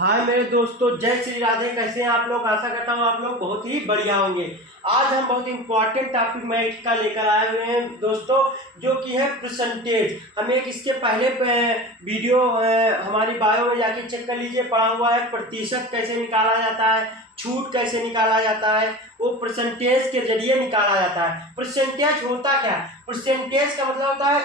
हाय मेरे दोस्तों, जय श्री राधे। कैसे हैं आप लोग? आशा करता हूँ आप लोग बहुत ही बढ़िया होंगे। आज हम बहुत इंपॉर्टेंट टॉपिक मैथ का लेकर आए हुए हैं दोस्तों, जो कि है परसेंटेज। हम एक इसके पहले वीडियो हमारी बायो में जाके चेक कर लीजिए, पढ़ा हुआ है प्रतिशत कैसे निकाला जाता है, छूट कैसे निकाला जाता है, वो परसेंटेज के जरिए निकाला जाता है। परसेंटेज होता क्या है? परसेंटेज का मतलब होता है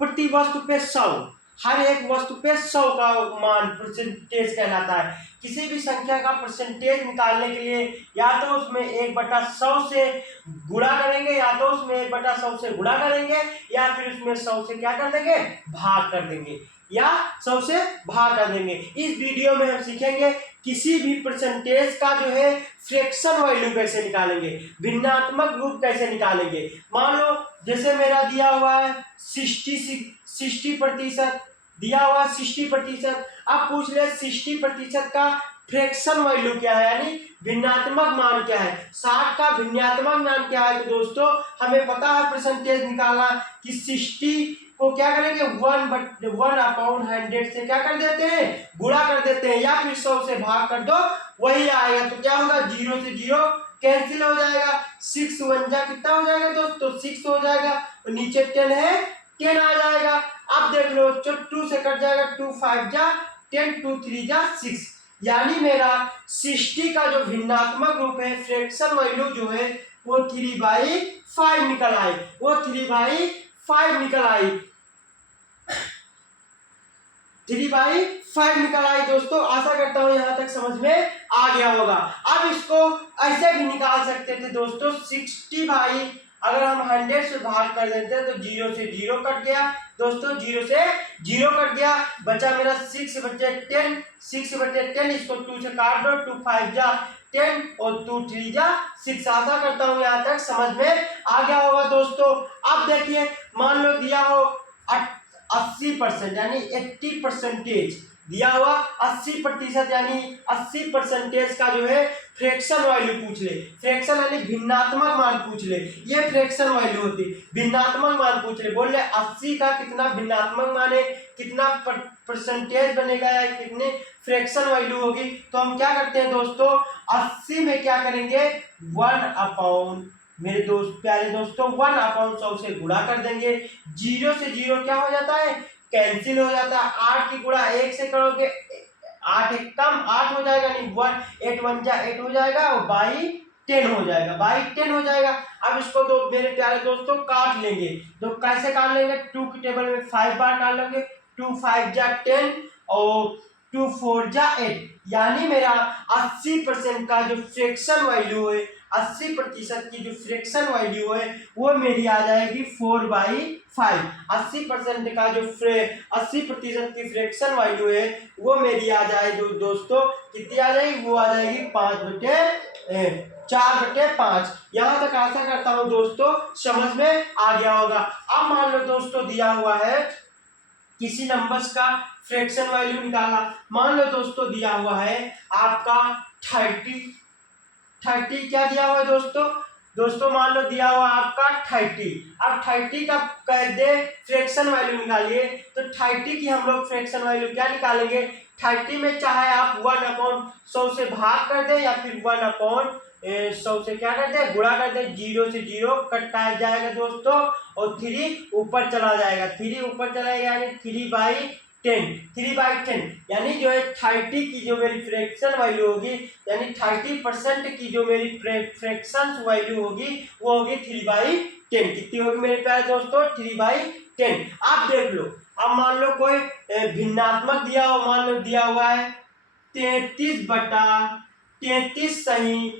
प्रति वस्तु पे 100, हर एक वस्तु पे 100 का मान परसेंटेज कहलाता है। किसी भी संख्या का परसेंटेज निकालने के लिए या तो उसमें 1/100 से गुणा करेंगे, या तो उसमें 1/100 से गुणा करेंगे, या फिर उसमें 100 से क्या कर देंगे, भाग कर देंगे, या 100 से भाग कर देंगे। इस वीडियो में हम सीखेंगे किसी भी परसेंटेज का जो है फ्रैक्शन वैल्यू कैसे निकालेंगे, भिन्नात्मक रूप कैसे निकालेंगे। मान लो जैसे मेरा दिया हुआ है 60% दिया हुआ 60%। अब पूछ ले 60% का फ्रैक्शन वैल्यू क्या है, यानी भिन्नात्मक मान क्या है। 60 का भिन्नात्मक मान क्या है? तो दोस्तों हमें पता है परसेंटेज निकालना कि 60 को क्या करेंगे, 1/100 से क्या कर देते हैं, गुणा कर देते हैं, या फिर 100 से भाग कर दो, वही आएगा। तो क्या होगा, 0 से 0 कैंसिल हो जाएगा। 6 1 जा कितना हो जाएगा दोस्तों, 6 हो जाएगा। और नीचे 10 है, 10 आ जाएगा। अब देख लो, 2 से कट जाएगा, 2 5 जा 10, 2 3 जा 6। यानी मेरा 60 का जो भिन्नात्मक रूप है, फ्रैक्शन वैल्यू जो है, वो 3/5 निकल आई, वो 3/5 निकल आई, 3/5 निकल आई। दोस्तों आशा करता हूं यहां तक समझ में आ गया होगा। अब इसको ऐसे भी निकाल सकते थे दोस्तों, 60 भाई अगर हम 100 से भाग कर देते हैं तो 0 से 0 कट गया दोस्तों, 0 से 0 कट गया, बचा मेरा 6/10, 6/10 इसको 2 से काट दो, 2 5 जा 10 और 2 3 जा 6। आशा करता हूँ यहाँ तक समझ में आ गया होगा दोस्तों। अब देखिए, मान लो दिया हो 80% यानी 80% दिया हुआ 80% यानी 80% का जो है फ्रैक्शन वैल्यू पूछ ले। फ्रैक्शन यानी भिन्नात्मक मान पूछ ले, ये फ्रैक्शन वैल्यू होती। भिन्नात्मक मान पूछ ले, बोल ले 80 का कितना भिन्नात्मक मान है, कितना परसेंटेज बनेगा, या कितने फ्रैक्शन वैल्यू होगी। तो हम क्या करते हैं दोस्तों, 80 में क्या करेंगे, 1 मेरे दोस्त प्यारे दोस्तों 1/100 से गुणा कर देंगे। 0 से 0 क्या हो जाता है, कैंसिल हो जाता है। 8 की गुणा 1 से करोगे, 8 एक कम 8 हो जाएगा, नहीं 8 1 जा 8 हो जाएगा, और 10 हो जाएगा, 10 हो जाएगा। अब इसको दो मेरे प्यारे दोस्तों काट लेंगे। तो कैसे काट लेंगे, 2 की टेबल में 5 बार काट लेंगे, 2 5 जा 10 और 2 4 जा 8। यानी मेरा 80% का जो फ्रैक्शन वैल्यू है, 80% की जो फ्रैक्शन वैल्यू है, वो मेरी आ जाएगी 4/5। 80% का जो 80% की फ्रैक्शन वैल्यू है, वो मेरी आ जाएगी दोस्तों, कितनी आ जाएगी, वो आ जाएगी 4/5। यहाँ तक आशा करता हूँ दोस्तों समझ में आ गया होगा। अब मान लो दोस्तों दिया हुआ है किसी नंबर्स का फ्रैक्शन वैल्यू निकाला। मान लो दोस्तों दिया हुआ है आपका 30 क्या दिया हुआ है दोस्तों मान लो दिया हुआ आपका 30। अब 30 का कह दे फ्रैक्शन वैल्यू निकालिए, तो 30 की हम लोग फ्रैक्शन वैल्यू क्या निकालेंगे, 30 में चाहे आप 1/100 से भाग कर दे, या फिर 1/100 से क्या कर दे, गुणा कर दे। 0 से 0 कटा जाएगा दोस्तों, और 3 ऊपर चला जाएगा, 3 ऊपर चला जाएगा, यानी 3/10 यानी जो है 30 की जो मेरी फ्रैक्शन वैल्यू होगी, यानी 30% की जो मेरी फ्रैक्शन वैल्यू होगी, वो होगी 3/10। कितनी होगी मेरे प्यारे दोस्तों, 3/10। आप देख लो, अब मान लो कोई भिन्नात्मक दिया हो, मान लो दिया हुआ है 33/33 सही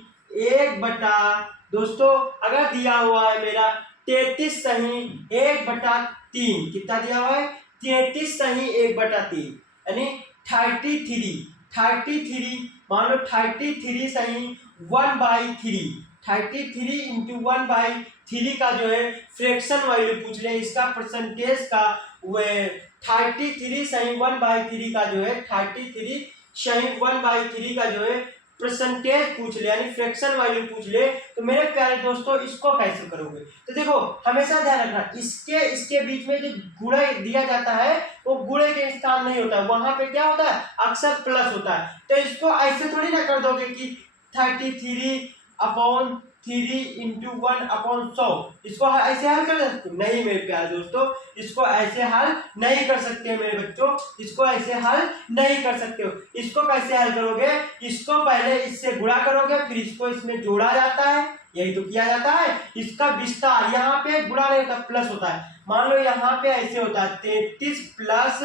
1 दोस्तों, अगर दिया हुआ है मेरा 33 सही 1/3, कितना दिया हुआ है, 33 सही 1/3, यानी 33 मान लो 33 सही 1/3, 33 इंटू 1/3 का जो है फ्रैक्शन वैल्यू पूछ रहे, इसका परसेंटेज का वो 33 सही 1/3 का जो है 33 सही 1/3 का जो है परसेंटेज पूछ ले यानी फ्रैक्शन वैल्यू पूछ ले तो मेरे प्यारे दोस्तों इसको कैसे करोगे। तो देखो हमेशा ध्यान रखना इसके बीच में जो गुणे दिया जाता है वो गुणे के स्थान नहीं होता है, वहां पे क्या होता है अक्सर प्लस होता है। तो इसको ऐसे थोड़ी ना कर दोगे कि 33/3 इंटू 1/100, इसको ऐसे हल कर सकते हो नहीं मेरे प्यारे दोस्तों, इसको ऐसे हल नहीं कर सकते मेरे बच्चों, इसको ऐसे हल नहीं कर सकते हो। इसको कैसे हल करोगे, इसको पहले इससे गुणा करोगे फिर इसको इसमें जोड़ा जाता है, यही तो किया जाता है। इसका विस्तार यहाँ पे गुणा नहीं होता प्लस होता है। मान लो यहाँ पे ऐसे होता है 33 प्लस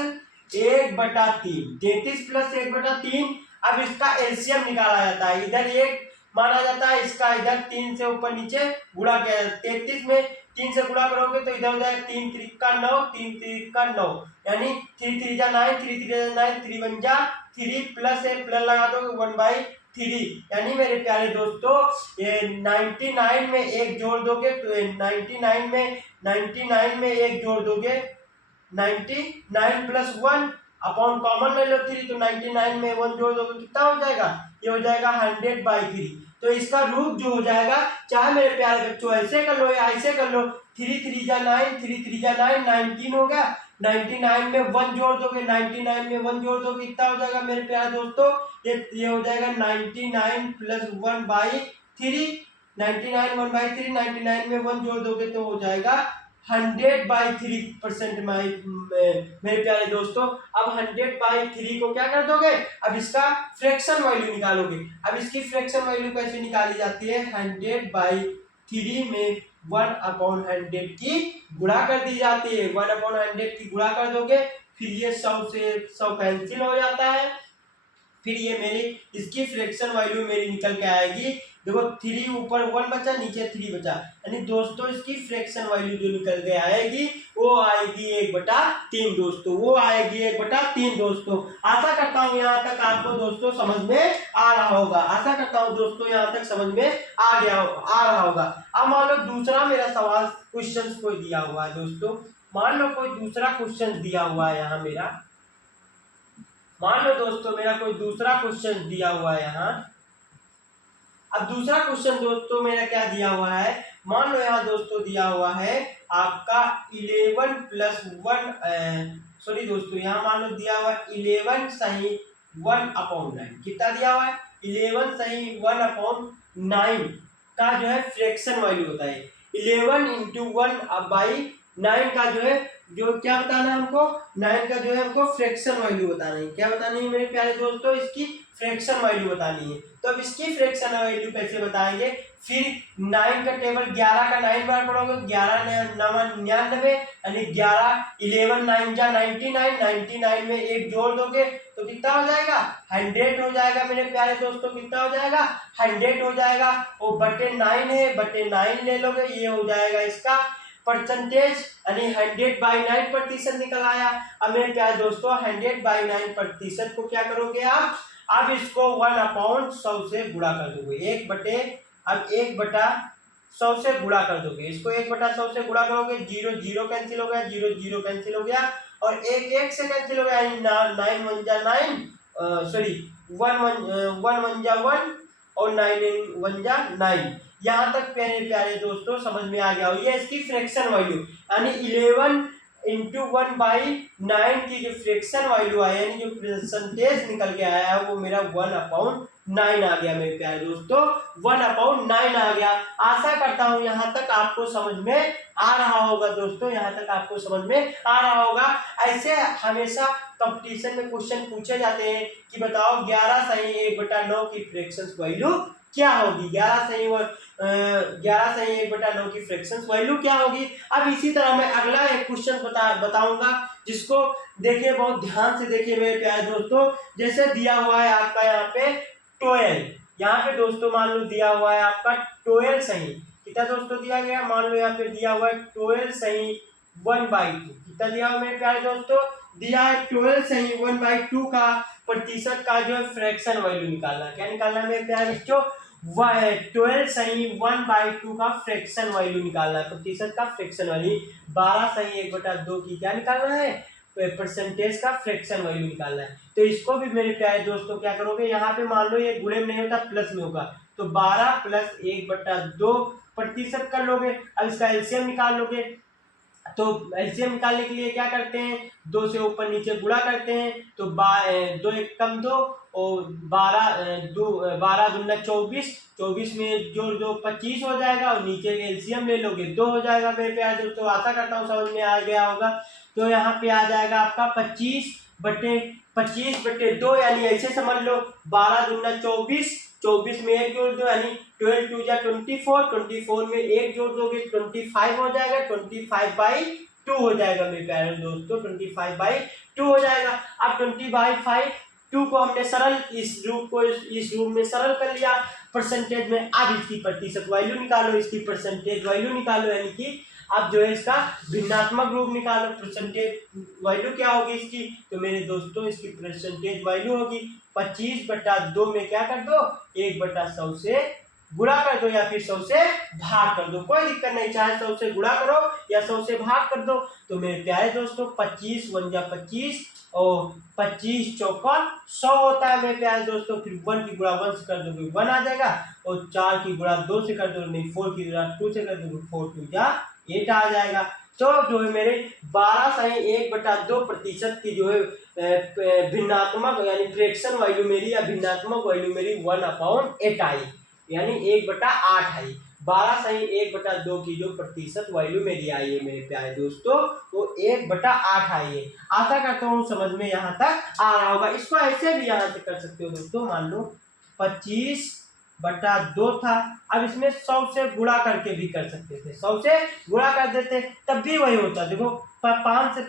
1/3, 33 प्लस 1/3। अब इसका एलसीएम निकाला जाता है, इधर एक माना जाता है, इसका इधर 3 से ऊपर नीचे गुणा किया जाता है। 33 में 3 से गुणा करोगे तो इधर हो जाएगा 3 3 9, 3 3 9 यानी 3 3 9, 3 3 9, 3 1 3 प्लस एक प्लस लगा दोगे 1/3 यानी मेरे प्यारे दोस्तों ये 99 में एक जोड़ दोगे तो 99 में एक जोड़ दोगे 99 प्लस 1 अपॉन कॉमन ले लो 3 तो 99 में 1 जोड़ दोगे कितना हो जाएगा, ये हो जाएगा 100/3। तो इसका रूप जो हो जाएगा, चाहे मेरे प्यारे बच्चों ऐसे कर लो या ऐसे कर लो, 3 3 9, 3 3 9 19 हो गया। 99 में 1 जोड़ दोगे, 99 में 1 जोड़ दोगे कितना हो जाएगा मेरे प्यारे दोस्तों, ये हो जाएगा 99 प्लस 1/3, 99 1/3, 99 में 1 जोड़ दोगे तो हो जाएगा 100/3% मेरे प्यारे दोस्तों। अब 100/3 को क्या कर दोगे, अब इसका फ्रैक्शन वैल्यू निकालोगे। अब इसकी फ्रैक्शन वैल्यू कैसे निकाली जाती है, 100/3 में 1/100 की गुणा कर दी जाती है, 1/100 की गुणा कर दोगे फिर ये 100 से 100 कैंसिल हो जाता है, फिर ये मेरी इसकी फ्रैक्शन वैल्यू मेरी निकल के आएगी। देखो 3 ऊपर 1 बचा नीचे 3 बचा, यानी दोस्तों इसकी फ्रैक्शन वैल्यू जो निकल के आएगी वो आएगी 1/3 दोस्तों, वो आएगी 1/3 दोस्तों। आशा करता हूँ यहाँ तक आपको दोस्तों समझ में आ रहा होगा, आशा करता हूँ दोस्तों यहाँ तक समझ में आ रहा होगा। अब मान लो दूसरा मेरा सवाल क्वेश्चन कोई दिया हुआ है दोस्तों, मान लो कोई दूसरा क्वेश्चन दिया हुआ है यहाँ मेरा, मान लो दोस्तों मेरा कोई दूसरा क्वेश्चन दिया हुआ है यहाँ। अब दूसरा क्वेश्चन दोस्तों मेरा क्या दिया हुआ है, मान लो यहाँ दोस्तों दिया हुआ है आपका 11 प्लस 1 सॉरी दोस्तों यहाँ मान लो दिया हुआ है 11 सही 1/9, कितना दिया हुआ है 11 सही 1/9 का जो है फ्रैक्शन वैल्यू होता है। 11 इंटू 1/9 का जो है जो क्या बताना है हमको, 9 का जो है हमको फ्रैक्शन वैल्यू बताना है। क्या बतानी है मेरे प्यारे दोस्तों, इसकी फ्रैक्शन वैल्यू बतानी है। तो अब इसकी फ्रैक्शन वैल्यू कैसे बताएंगे, फिर 9 का टेबल 11 का 9 बार पढ़ोगे, 11 9 99 यानी 11 11 9 जा 99, 99 में एक जोड़ दोगे तो कितना हो जाएगा 100 हो जाएगा मेरे प्यारे दोस्तों, कितना हो जाएगा 100 हो जाएगा। वो बटे 9 है, बटे 9 ले लोगे, ये हो जाएगा इसका परसेंटेज यानी 100/9% निकल आया। अब मेरे प्यारे दोस्तों 100/9% को क्या करोगे आप, अब इसको 1/100 से गुणा कर दोगे, 1/100 से गुणा कर दोगे, इसको 1/100 से गुणा करोगे, 0 0 कैंसिल हो गया, 0 0 कैंसिल हो गया और 1 1 से कैंसिल हो गया, 9 1 जा 9 सॉरी 1 1 जा 1 और 9 1 जा 9। यहाँ तक प्यारे प्यारे दोस्तों समझ में आ गया हो, ये इसकी फ्रैक्शन वैल्यू यानी 11 इंटू 1/9 की जो फ्रैक्शन वैल्यू आया यानी जो परसेंटेज निकल के आया है वो मेरा 1/9 आ गया मेरे प्यारे दोस्तों, 1/9 आ गया। आशा करता हूँ यहाँ तक आपको समझ में आ रहा होगा दोस्तों, यहाँ तक आपको समझ में आ रहा होगा। ऐसे हमेशा कंपटीशन में क्वेश्चन पूछे जाते हैं कि बताओ 11 सही 1/9 की फ्रैक्शन वैल्यू क्या होगी, 11 सही 1/9 की फ्रैक्शन वैल्यू क्या होगी। अब इसी तरह मैं अगला एक क्वेश्चन बताऊंगा जिसको देखिए बहुत ध्यान से देखिए मेरे प्यारे दोस्तों। जैसे दिया हुआ है आपका यहाँ पे 12, यहाँ पे दोस्तों मान लो दिया हुआ है आपका 12 सही, कितना दोस्तों दिया गया, मान लो यहाँ पे दिया हुआ है 12 सही 1/2, कितना दिया हुआ मेरे प्यारे दोस्तों, दिया है 12 सही 1/2 का प्रतिशत का जो है फ्रैक्शन वैल्यू निकालना। क्या निकालना है मेरे प्यारे बच्चों, 12 सही 1/2 का फ्रैक्शन वैल्यू निकालना है, प्रतिशत का फ्रैक्शन वैल्यू। 12 सही 1/2 की क्या निकालना है, परसेंटेज का फ्रैक्शन वैल्यू निकालना है। तो इसको भी मेरे प्यारे दोस्तों क्या करोगे, यहाँ पे मान लो ये गुणे में नहीं होता प्लस में होगा, तो 12 प्लस 1/2% कर लोगे। अब इसका एलसीएम निकाल लोगे, तो एलसीएम निकालने के लिए क्या करते हैं, 2 से ऊपर नीचे गुणा करते हैं, तो 2 एक कम 2 और 12 दूना 24, 24 में जोड़ दो 25 हो जाएगा और नीचे एलसीएम ले लोगे 2 हो जाएगा। मेरे प्यारे दोस्तों आशा करता हूँ समझ में आ गया होगा। तो यहाँ पे आ जाएगा आपका 25/2, यानी ऐसे समझ लो 12 दूना 24, 24 में 1 जोड़ दो यानी 12 2 जा 24, 24 में 1 जोड़ दोगे 25 हो जाएगा, 25/2 हो जाएगा मेरे प्यारे दोस्तों, 25/2 हो जाएगा। अब 20/2 को हमने सरल इस रूप में सरल कर लिया परसेंटेज में। अब इसकी प्रतिशत वैल्यू निकालो, इसकी परसेंटेज वैल्यू निकालो, यानी कि अब जो है इसका भिन्नात्मक रूप निकालो। परसेंटेज वैल्यू क्या होगी इसकी, तो मेरे दोस्तों इसकी परसेंटेज वैल्यू होगी 25/2 में क्या कर दो, 1/100 से गुणा कर दो या फिर 100 से भाग कर दो, कोई दिक्कत नहीं, चाहे 100 से गुणा करो या 100 से भाग कर दो। तो मेरे प्यारे दोस्तों 25 1 जा 25 और 25 चौका 100 होता है मेरे प्यारे दोस्तों। फिर 1 की गुणा 1 से कर दोगे 1 आ जाएगा, और 4 की गुणा 2 से कर दो, नहीं 4 की गुणा 2 से कर दोगे 4 2 जा 8 आ जाएगा। तो जो है मेरे 12/1/2% की जो है भिन्नात्मक यानी फ्रैक्शन वैल्यू मेरी या भिन्नात्मक वैल्यू मेरी 1/8 आई, यानी 1/8 आई। 12/1/2 की जो प्रतिशत वैल्यू मेरी आई है मेरे प्यारे दोस्तों, वो 1/8 आई है। आशा करता हूँ समझ में यहाँ तक आ रहा होगा। इसको ऐसे भी यहाँ से कर सकते हो दोस्तों, मान लो 25/2 था, अब इसमें 100 से गुणा करके भी कर सकते थे, 100 से गुणा कर देते तब भी वही होता। देखो 5 से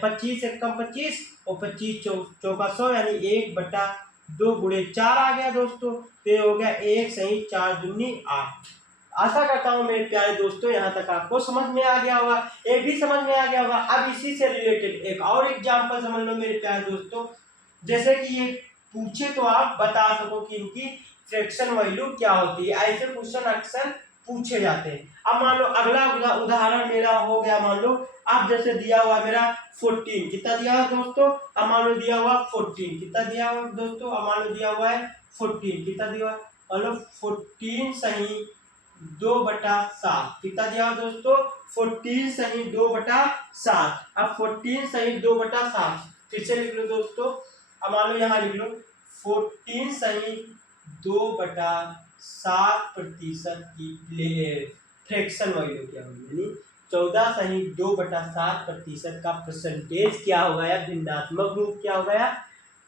25 एक कम 25 और 25 चौका 100, यानी 1/2 गुणे 4 आ गया दोस्तों। तो ये हो गया 1 सही 4 दूनी 8। आशा करता हूँ मेरे प्यारे दोस्तों यहाँ तक आपको समझ में आ गया होगा, ये भी समझ में आ गया होगा। अब इसी से रिलेटेड एक और एग्जाम्पल समझ लो मेरे प्यारे दोस्तों, जैसे कि ये पूछे तो आप बता सको कि इनकी फ्रैक्शन वैल्यू क्या होती है, ऐसे क्वेश्चन अक्सर पूछे जाते हैं। अब मान लो अगला उदाहरण मेरा हो गया, मान लो अब जैसे दिया हुआ मेरा 14, कितना दिया हुआ दोस्तों, अब मान लो दिया हुआ 14, कितना दिया हुआ दोस्तों, अब मान लो दिया हुआ है 14, कितना दिया हुआ, मान लो 14 सही 2/7, कितना दिया हुआ दोस्तों, 14 सही 2/7। अब 14 सही 2/7 फिर से लिख लो दोस्तों, अब मान लो यहाँ लिख लो 14 सही 2/7% की फ्रैक्शन वैल्यू क्या होगी, यानी 14 सही 2/7% का परसेंटेज क्या होगा या भिन्नात्मक रूप क्या होगा या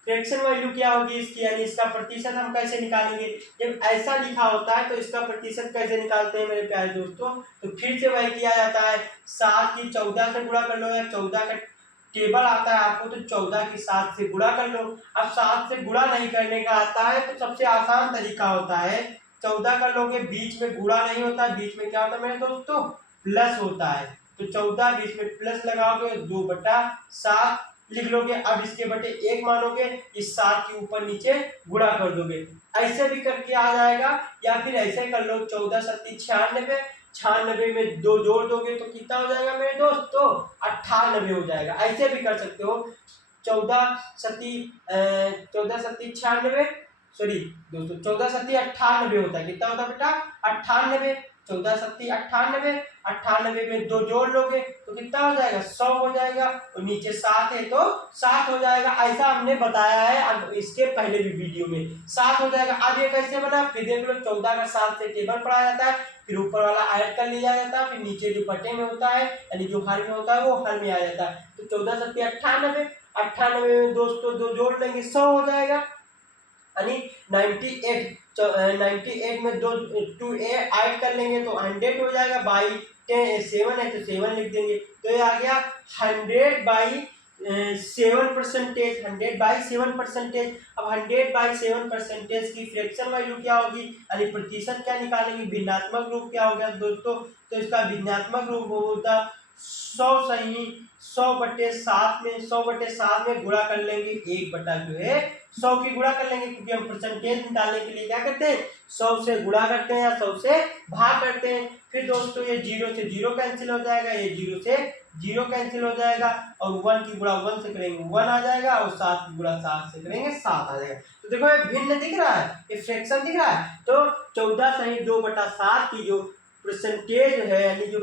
फ्रैक्शन वैल्यू क्या होगी इसकी, यानी इसका प्रतिशत हम कैसे निकालेंगे। जब ऐसा लिखा होता है तो इसका प्रतिशत कैसे निकालते हैं मेरे प्यारे दोस्तों, तो फिर से वही किया जाता है, 7 की 14 से गुणा कर लो, या 14 का टेबल आता है आपको तो 14 की 7 से गुणा कर लो। अब 7 से गुणा नहीं करने का आता है तो सबसे आसान तरीका होता है 14 कर लोगे, बीच में गुणा नहीं होता, बीच में क्या होता है मेरे दोस्तों, प्लस होता है। तो 14 बीच में प्लस लगाओगे 2/7 लिख लोगे। अब इसके बटे 1 मानोगे, इस 7 के ऊपर नीचे गुणा कर दोगे, ऐसे भी करके आ जाएगा। या फिर ऐसे कर लो 14 सत्ती 96, 96 में 2 जोड़ दोगे तो कितना हो जाएगा मेरे दोस्तों, 98 हो जाएगा। ऐसे भी कर सकते हो 14 सत्ती 96, सॉरी दोस्तों 14 सत्ती 98 होता है, कितना होता है बेटा 98, 14 सत्ती 98, 98 में 2 जोड़ लोगे तो कितना हो जाएगा 100 हो जाएगा, और नीचे 7 है तो 7 हो जाएगा। ऐसा हमने बताया है अब इसके पहले भी वीडियो में, 7 हो जाएगा। अब ये कैसे बना, फिर देख लो 14 का 7 से टेबल पढ़ा जाता है, फिर ऊपर वाला ऐड कर लिया जाता है, फिर नीचे जो बटे में होता है यानी जो हर में होता है वो हर में आ जाता है। तो 14 सत्ती 98, 98 में दोस्तों 2 जोड़ लेंगे 100 हो जाएगा, यानी 98 में 2 ऐड कर लेंगे तो 100 हो जाएगा, बाई 7 है तो 7 लिख देंगे। तो ये आ गया 100/7%, 100/7%। अब 100/7% की फ्रैक्शन वैल्यू क्या होगी, यानी प्रतिशत क्या निकालेंगे, भिन्नात्मक रूप क्या हो गया दोस्तों, तो इसका भिन्नात्मक रूप होगा 100 सही 100/7 में गुणा कर लेंगे 1 जो है 100 की गुणा कर लेंगे, क्योंकि हम परसेंटेज निकालने के लिए क्या करते हैं 100 से गुणा करते हैं या 100 से भाग करते हैं। फिर दोस्तों ये 0 से 0 कैंसिल हो जाएगा, ये 0 से जीरो कैंसिल हो जाएगा, और 1 की गुणा 1 से करेंगे 1 आ जाएगा, और 7 की गुणा 7 से करेंगे 7 आ जाएगा। तो देखो ये भिन्न दिख रहा है, ये फ्रैक्शन दिख रहा है। तो 14 सही 2/7 की जो परसेंटेज है, यानी जो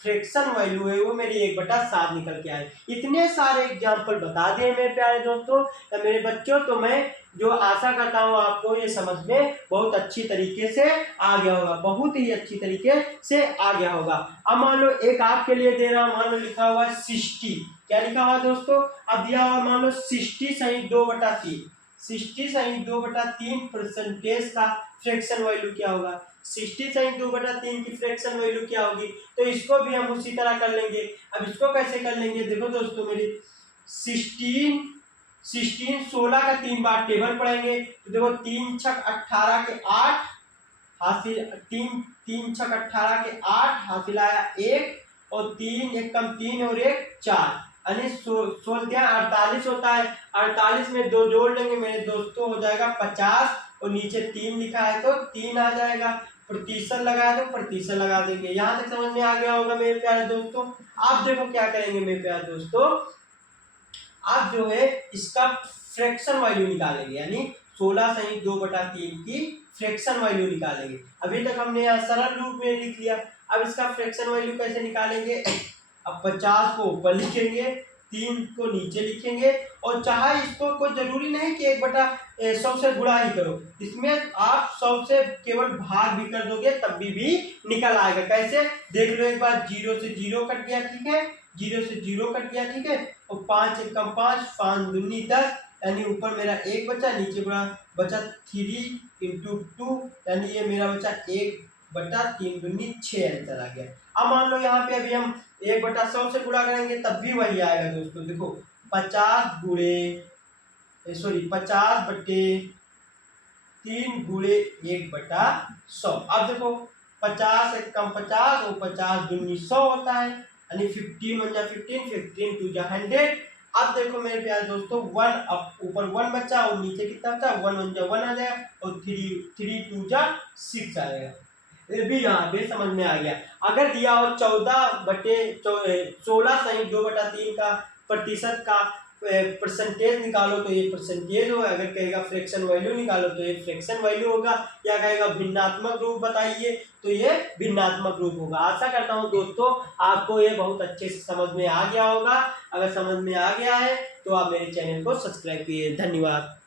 फ्रैक्शन वैल्यू है, वो मेरी 1/7 निकल के आए। इतने सारे एग्जाम्पल बता दिए मेरे प्यारे दोस्तों या मेरे बच्चों, तो मैं जो आशा करता हूँ आपको ये समझ में बहुत अच्छी तरीके से आ गया होगा, बहुत ही अच्छी तरीके से आ गया होगा। अब मान लो एक आपके लिए दे रहा हूँ, मान लो लिखा हुआ 60, क्या लिखा हुआ दोस्तों, अब दिया हुआ मान लो 60 सही 2/3, 60 सही 2/3 परसेंटेज का फ्रैक्शन वैल्यू क्या होगा, 60 सही 2/3 की फ्रैक्शन वैल्यू क्या होगी। तो इसको भी हम उसी तरह कर लेंगे। अब इसको कैसे कर लेंगे, देखो दोस्तों मेरी 16 का 3 बार टेबल पढ़ेंगे, तो देखो 3 छक 18 के 8 हासिल, 3 छक 18 के 8 हासिल आया 1, और 3 1 कम 3 और 1 4, यानी 16 48 होता है। 48 में 2 जोड़ लेंगे मेरे दोस्तों, हो जाएगा 50, और नीचे 3 लिखा है तो 3 आ जाएगा। प्रतिशत लगाया तो प्रतिशत लगा देंगे। यहाँ तक समझ में आ गया होगा मेरे प्यारे दोस्तों। आप देखो क्या करेंगे मेरे प्यारे दोस्तों, आप जो है इसका फ्रैक्शन वैल्यू निकालेंगे, यानी 16 सही 2/3 की फ्रैक्शन वैल्यू निकालेंगे। अभी तक हमने यहाँ सरल रूप में लिख लिया, अब इसका फ्रैक्शन वैल्यू कैसे निकालेंगे। अब 50 को ऊपर लिखेंगे, 3 को नीचे लिखेंगे, और चाहे इसको कोई जरूरी नहीं कि 1/100 से गुणा ही करो, इसमें आप 100 से केवल भाग भी कर दोगे तब भी निकल आएगा। कैसे देख लो एक बार, 0 से 0 कट गया, ठीक है, 0 से 0 कट गया, ठीक है, और 5 1 कम 5, 5 दूनी 10, यानी ऊपर मेरा 1 बचा, नीचे बचा 3 × 2, यानी ये मेरा बचा 1/3 दूनी 6 आंसर आ गया। अब मान लो यहाँ पे अभी हम 1/100 से गुणा करेंगे तब भी वही आएगा दोस्तों। देखो 50 बटे 3 गुणे 1/100। अब देखो 50 1 कम 50, और 50 दूनी 100 होता है, यानी 15 1 जा 15, 15 2 जा 100। अब देखो मेरे प्यारे दोस्तों 1 अब ऊपर 1 बचा और नीचे कितना बचा, 1 1 जा 1 आ जाएगा, और 3 2 जा 6 आएगा। ये भी यहाँ पे समझ में आ गया। अगर दिया हो 16 सही 2/3 का प्रतिशत का परसेंटेज निकालो तो ये परसेंटेज होगा, अगर कहेगा फ्रैक्शन वैल्यू निकालो तो ये फ्रैक्शन वैल्यू होगा, या कहेगा भिन्नात्मक रूप बताइए तो ये भिन्नात्मक रूप होगा। आशा करता हूँ दोस्तों आपको ये बहुत अच्छे से समझ में आ गया होगा। अगर समझ में आ गया है तो आप मेरे चैनल को सब्सक्राइब कीजिए। धन्यवाद।